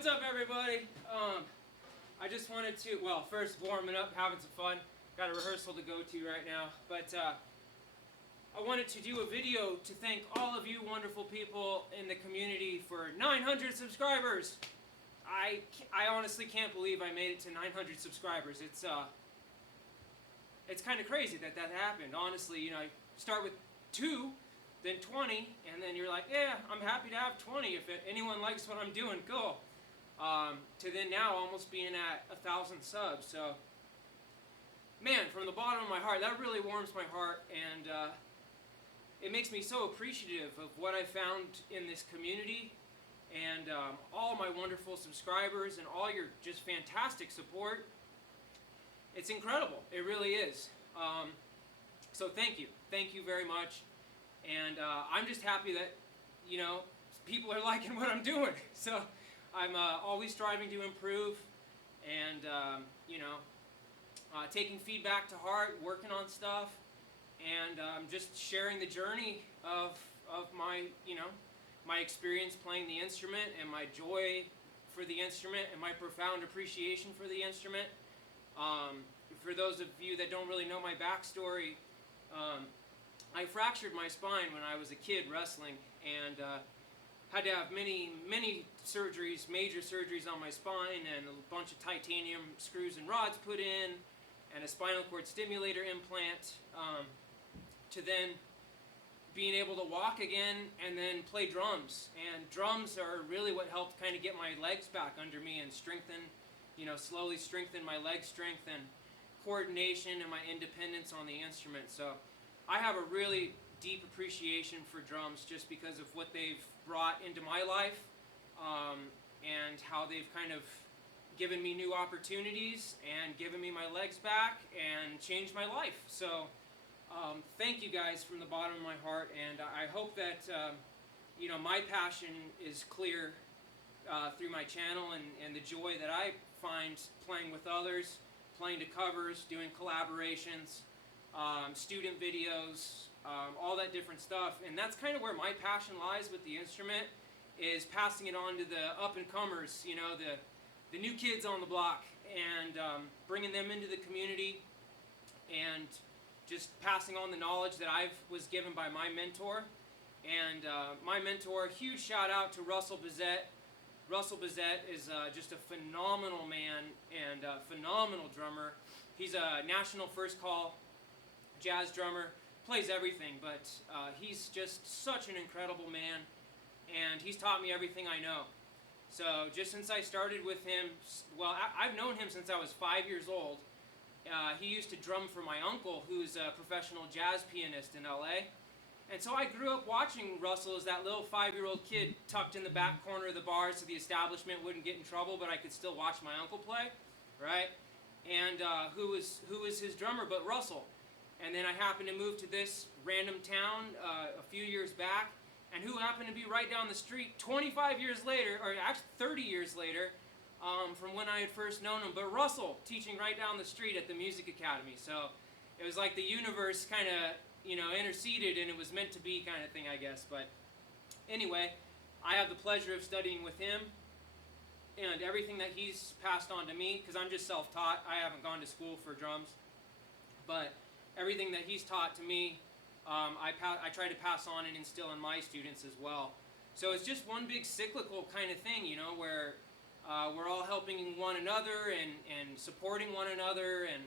What's up, everybody? I just wanted to, well, first warming up, having some fun. Got a rehearsal to go to right now, but I wanted to do a video to thank all of you wonderful people in the community for 900 subscribers. I honestly can't believe I made it to 900 subscribers. It's kind of crazy that happened. Honestly, you know, start with 2, then 20, and then you're like, yeah, I'm happy to have 20. If anyone likes what I'm doing, cool. To then now almost being at 1,000 subs. So, man, from the bottom of my heart, that really warms my heart, and it makes me so appreciative of what I found in this community, and all my wonderful subscribers, and all your just fantastic support. It's incredible. It really is. So thank you. Thank you very much. And I'm just happy that, you know, people are liking what I'm doing. So I'm always striving to improve, and, you know, taking feedback to heart, working on stuff, and just sharing the journey of my, you know, my experience playing the instrument, and my joy for the instrument, and my profound appreciation for the instrument. For those of you that don't really know my backstory, I fractured my spine when I was a kid wrestling, and had to have many surgeries, major surgeries on my spine, and a bunch of titanium screws and rods put in, and a spinal cord stimulator implant, to then being able to walk again and then play drums. And drums are really what helped kind of get my legs back under me and strengthen, you know, slowly strengthen my leg strength and coordination and my independence on the instrument. So I have a really deep appreciation for drums just because of what they've brought into my life, and how they've kind of given me new opportunities and given me my legs back and changed my life. So thank you guys from the bottom of my heart, and I hope that you know, my passion is clear through my channel, and the joy that I find playing with others, playing to covers, doing collaborations, student videos, all that different stuff. And that's kind of where my passion lies with the instrument, is passing it on to the up-and-comers, you know, the new kids on the block, and bringing them into the community, and just passing on the knowledge that I was given by my mentor. And my mentor, huge shout out to Russell Bezette. Russell Bezette is just a phenomenal man and a phenomenal drummer. He's a national first call jazz drummer, plays everything, but he's just such an incredible man, and he's taught me everything I know. So just since I started with him, well, I've known him since I was 5 years old. He used to drum for my uncle, who's a professional jazz pianist in LA. And so I grew up watching Russell as that little 5-year-old kid tucked in the back corner of the bar so the establishment wouldn't get in trouble, but I could still watch my uncle play, right? And who was his drummer but Russell? And then I happened to move to this random town a few years back, and who happened to be right down the street 25 years later, or actually 30 years later, from when I had first known him, but Russell, teaching right down the street at the Music Academy. So it was like the universe kind of, you know, interceded, and it was meant to be kind of thing, I guess. But anyway, I have the pleasure of studying with him, and everything that he's passed on to me, because I'm just self-taught, I haven't gone to school for drums, but everything that he's taught to me, I try to pass on and instill in my students as well. So it's just one big cyclical kind of thing, you know, where we're all helping one another and supporting one another, and,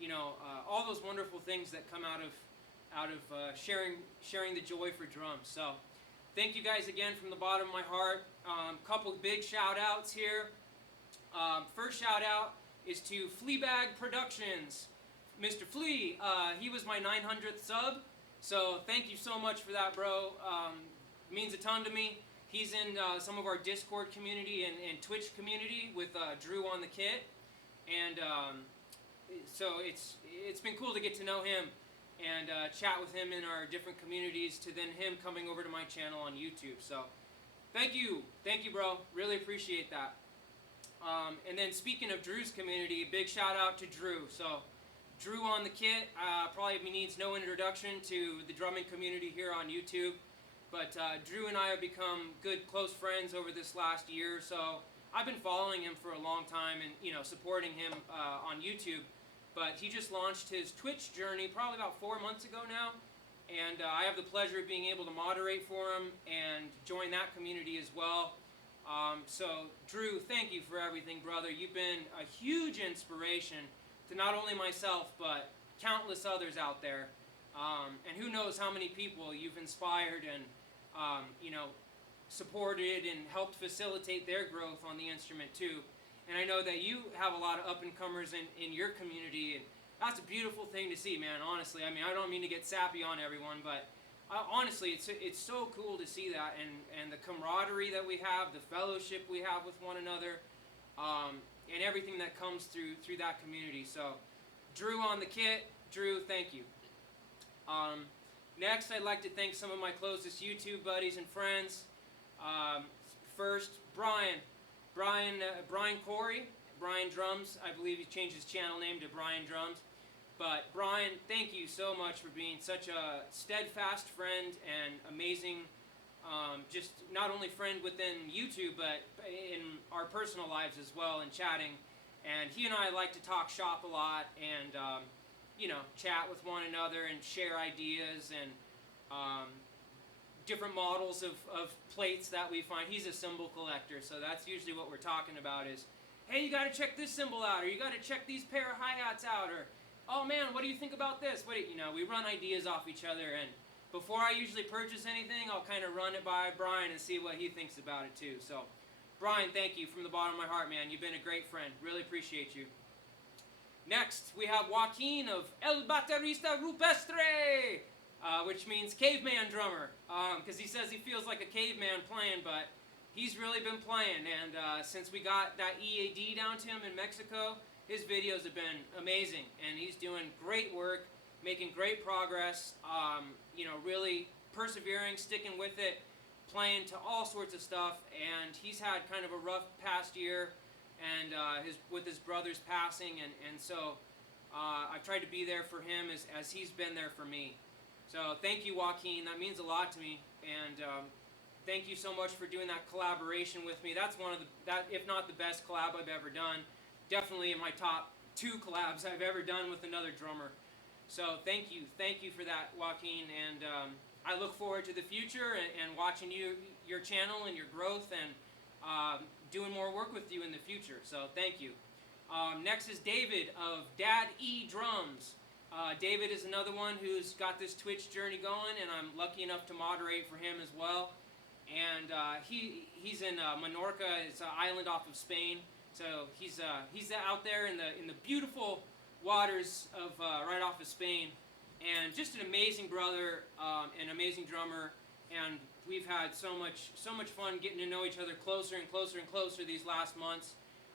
you know, all those wonderful things that come out of sharing the joy for drums. So thank you guys again from the bottom of my heart. Couple big shout outs here. First shout out is to Fleabag Productions. Mr. Flea, he was my 900th sub, so thank you so much for that, bro. Means a ton to me. He's in some of our Discord community and Twitch community with Drew on the kit, and so it's been cool to get to know him and chat with him in our different communities, to then him coming over to my channel on YouTube. So thank you, bro. Really appreciate that. And then speaking of Drew's community, big shout out to Drew. So Drew on the kit probably needs no introduction to the drumming community here on YouTube. But Drew and I have become good, close friends over this last year or so. I've been following him for a long time and supporting him on YouTube. But he just launched his Twitch journey probably about 4 months ago now, and I have the pleasure of being able to moderate for him and join that community as well. So Drew, thank you for everything, brother. You've been a huge inspiration to not only myself but countless others out there. And who knows how many people you've inspired and supported and helped facilitate their growth on the instrument too. And I know that you have a lot of up-and-comers in your community, and that's a beautiful thing to see, man, honestly. I mean, I don't mean to get sappy on everyone, but honestly, it's so cool to see that, and the camaraderie that we have, the fellowship we have with one another, and everything that comes through that community. So, Drew on the kit. Drew, thank you. Next, I'd like to thank some of my closest YouTube buddies and friends. First, Brian Corey, Brian Drums. I believe he changed his channel name to Brian Drums. But Brian, thank you so much for being such a steadfast friend and amazing, just not only friend within YouTube, but in our personal lives as well, and chatting. And he and I like to talk shop a lot and, chat with one another and share ideas and different models of plates that we find. He's a cymbal collector, so that's usually what we're talking about is, hey, you got to check this cymbal out, or you got to check these pair of hi-hats out, or, oh man, what do you think about this? We run ideas off each other, and before I usually purchase anything, I'll kind of run it by Brian and see what he thinks about it too. So, Brian, thank you from the bottom of my heart, man. You've been a great friend. Really appreciate you. Next, we have Joaquin of El Baterista Rupestre, which means caveman drummer, because he says he feels like a caveman playing, but he's really been playing, and since we got that EAD down to him in Mexico, his videos have been amazing, and he's doing great work, making great progress, really persevering, sticking with it, playing to all sorts of stuff, and he's had kind of a rough past year, and with his brother's passing, and so I've tried to be there for him as he's been there for me. So thank you, Joaquin. That means a lot to me, and thank you so much for doing that collaboration with me. That's one of if not the best collab I've ever done. Definitely in my top 2 collabs I've ever done with another drummer. So thank you for that, Joaquin, and I look forward to the future and watching your channel and your growth and doing more work with you in the future. So thank you. Next is David of Dad E Drums. David is another one who's got this Twitch journey going, and I'm lucky enough to moderate for him as well. And he's in Menorca. It's an island off of Spain. So he's out there in the beautiful waters of right off of Spain, and just an amazing brother, an amazing drummer. And we've had so much fun getting to know each other closer and closer and closer these last months.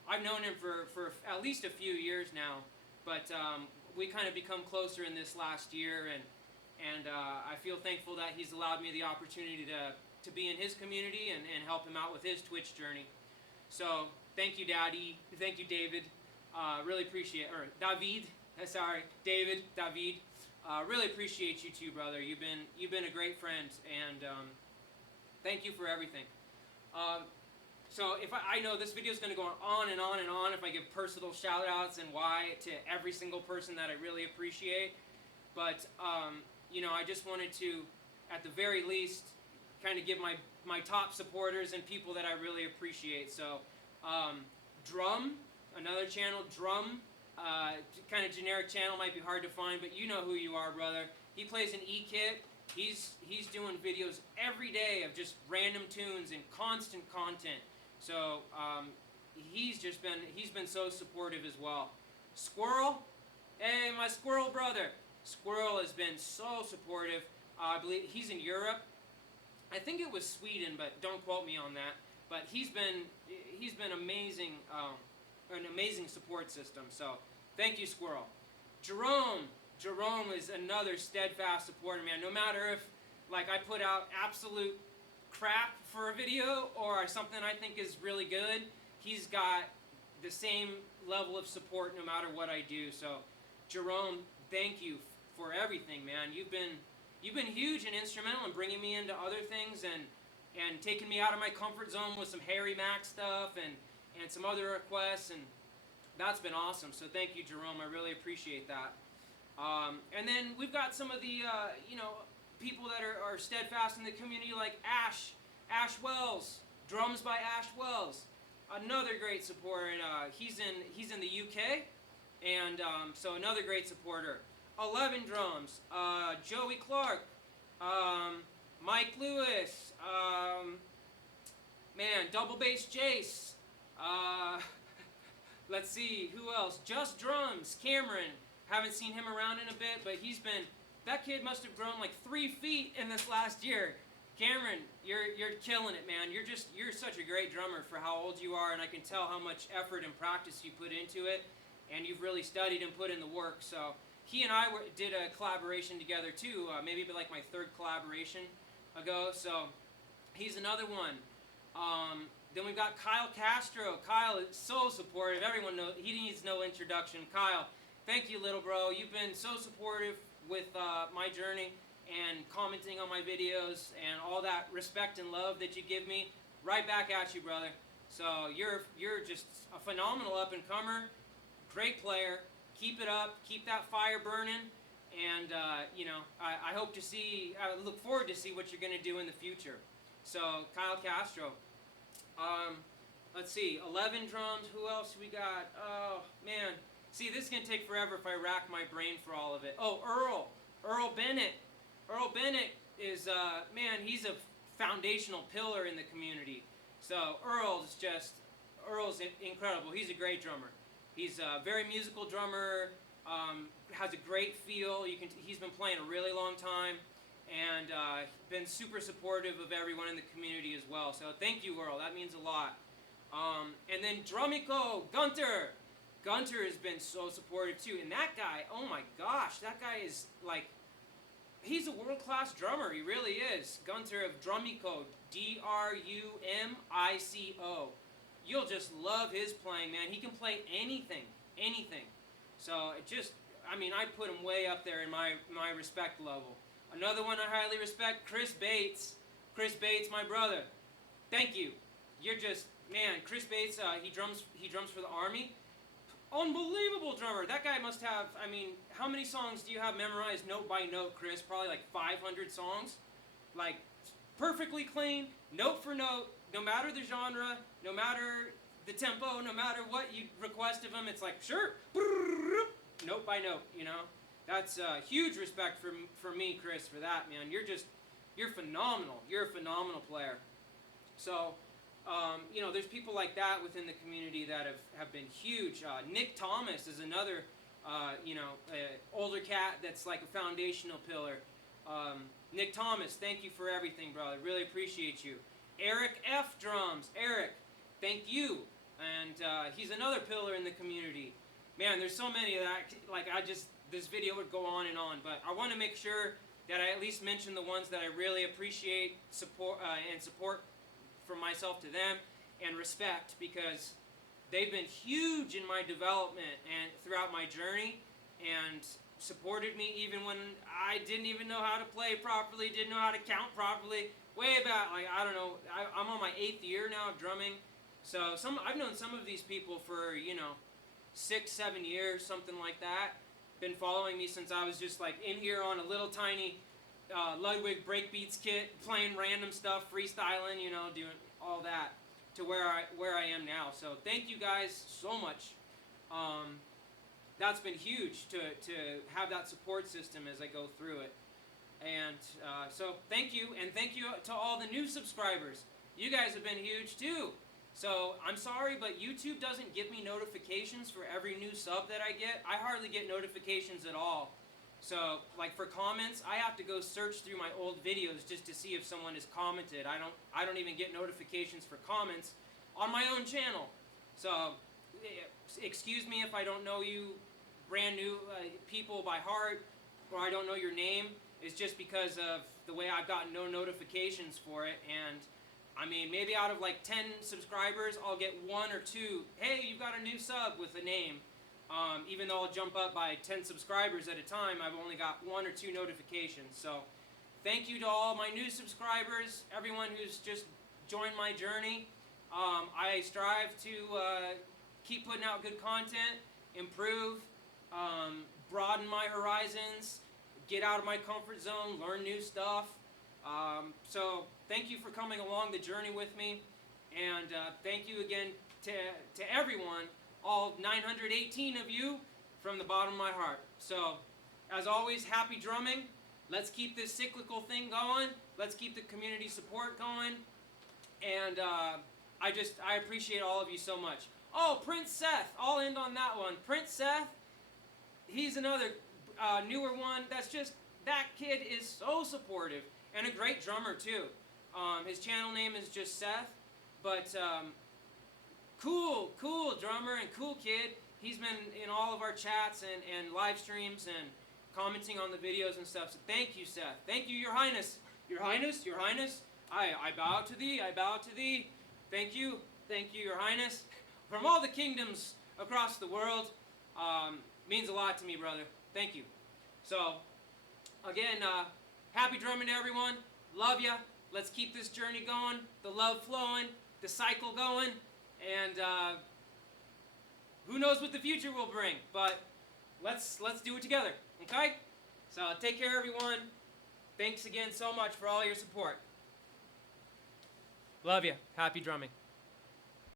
I've known him for at least a few years now, but we kind of become closer in this last year, and I feel thankful that he's allowed me the opportunity to be in his community and help him out with his Twitch journey. So thank you, Daddy. Thank you, David. Really appreciate David. Really appreciate you too, brother. You've been a great friend, and thank you for everything. So if I know this video is going to go on and on and on if I give personal shout outs and why to every single person that I really appreciate, but I just wanted to, at the very least, kind of give my top supporters and people that I really appreciate. So Drum, another channel, Drum, kind of generic channel, might be hard to find, but you know who you are, brother. He plays an E-kit. He's doing videos every day of just random tunes and constant content. So he's been so supportive as well. Squirrel, hey, my squirrel brother. Squirrel has been so supportive. I believe he's in Europe. I think it was Sweden, but don't quote me on that. But he's been amazing, an amazing support system. So thank you, Squirrel. Jerome is another steadfast supporter, man. No matter if I put out absolute crap for a video or something I think is really good, he's got the same level of support no matter what I do. So Jerome, thank you for everything, man. You've been huge and instrumental in bringing me into other things and taking me out of my comfort zone with some Harry Mack stuff, and and some other requests, and that's been awesome. So thank you, Jerome. I really appreciate that. And then we've got some of the people that are steadfast in the community, like Ash Wells, drums by Ash Wells, another great supporter. And he's in the UK, and so another great supporter. 11 drums, Joey Clark, Mike Lewis, double bass Jace. Let's see, who else? Just Drums, Cameron. Haven't seen him around in a bit, but that kid must have grown like 3 feet in this last year. Cameron, you're killing it, man. You're such a great drummer for how old you are, and I can tell how much effort and practice you put into it, and you've really studied and put in the work. So he and I did a collaboration together too, maybe like my 3rd collaboration ago. So he's another one. Then we've got Kyle Castro. Kyle is so supportive. Everyone knows, he needs no introduction. Kyle, thank you, little bro. You've been so supportive with my journey and commenting on my videos and all that respect and love that you give me. Right back at you, brother. So you're just a phenomenal up-and-comer, great player. Keep it up. Keep that fire burning. And, I hope to see, I look forward to see what you're going to do in the future. So, Kyle Castro. Let's see, 11 drums. Who else we got? Oh, man. See, this is going to take forever if I rack my brain for all of it. Oh, Earl Bennett. Earl Bennett is, he's a foundational pillar in the community. So, Earl's incredible. He's a great drummer. He's a very musical drummer, has a great feel. He's been playing a really long time, and been super supportive of everyone in the community as well. So thank you, Earl. That means a lot. And then Drumico, Gunter. Gunter has been so supportive too. And that guy, oh my gosh, that guy is like, he's a world-class drummer. He really is. Gunter of Drumico, Drumico. You'll just love his playing, man. He can play anything. So I put him way up there in my respect level. Another one I highly respect, Chris Bates. Chris Bates, my brother. Thank you. You're just, man, Chris Bates, he drums for the Army. Unbelievable drummer. That guy must have, how many songs do you have memorized note by note, Chris? Probably like 500 songs. Like, perfectly clean, note for note, no matter the genre, no matter the tempo, no matter what you request of him, it's like, sure, note by note, That's huge respect for me, Chris, for that, man. You're phenomenal. You're a phenomenal player. So, there's people like that within the community that have been huge. Nick Thomas is another, older cat that's like a foundational pillar. Nick Thomas, thank you for everything, brother. Really appreciate you. Eric F. Drums. Eric, thank you. And he's another pillar in the community. Man, there's so many that this video would go on and on, but I want to make sure that I at least mention the ones that I really appreciate support from myself to them and respect, because they've been huge in my development and throughout my journey, and supported me even when I didn't even know how to play properly, didn't know how to count properly. Way back, I don't know, I'm on my 8th year now of drumming. So I've known some of these people for, 6-7 years, something like that. Been following me since I was just like in here on a little tiny Ludwig breakbeats kit, playing random stuff, freestyling, doing all that to where I am now. So thank you guys so much. That's been huge to have that support system as I go through it. And so thank you, and thank you to all the new subscribers. You guys have been huge too. So I'm sorry, but YouTube doesn't give me notifications for every new sub that I get. I hardly get notifications at all. So like for comments, I have to go search through my old videos just to see if someone has commented. I don't even get notifications for comments on my own channel. So excuse me if I don't know you brand new people by heart, or I don't know your name. It's just because of the way I've gotten no notifications for it. And maybe out of like 10 subscribers, I'll get 1 or 2, hey, you've got a new sub with a name. Even though I'll jump up by 10 subscribers at a time, I've only got 1 or 2 notifications. So thank you to all my new subscribers, everyone who's just joined my journey. I strive to keep putting out good content, improve, broaden my horizons, get out of my comfort zone, learn new stuff. So thank you for coming along the journey with me, and thank you again to everyone, all 918 of you, from the bottom of my heart. So, as always, happy drumming. Let's keep this cyclical thing going. Let's keep the community support going. And I appreciate all of you so much. Oh, Prince Seth. I'll end on that one. Prince Seth, he's another newer one. That kid is so supportive and a great drummer too. His channel name is just Seth, but cool drummer and cool kid. He's been in all of our chats and live streams and commenting on the videos and stuff. So thank you, Seth. Thank you, Your Highness. Your Highness, Your Highness. I bow to thee, I bow to thee. Thank you, Your Highness. From all the kingdoms across the world, means a lot to me, brother. Thank you. So, again, happy drumming to everyone. Love ya. Let's keep this journey going, the love flowing, the cycle going, and who knows what the future will bring, but let's do it together, okay? So take care, everyone. Thanks again so much for all your support. Love you. Happy drumming.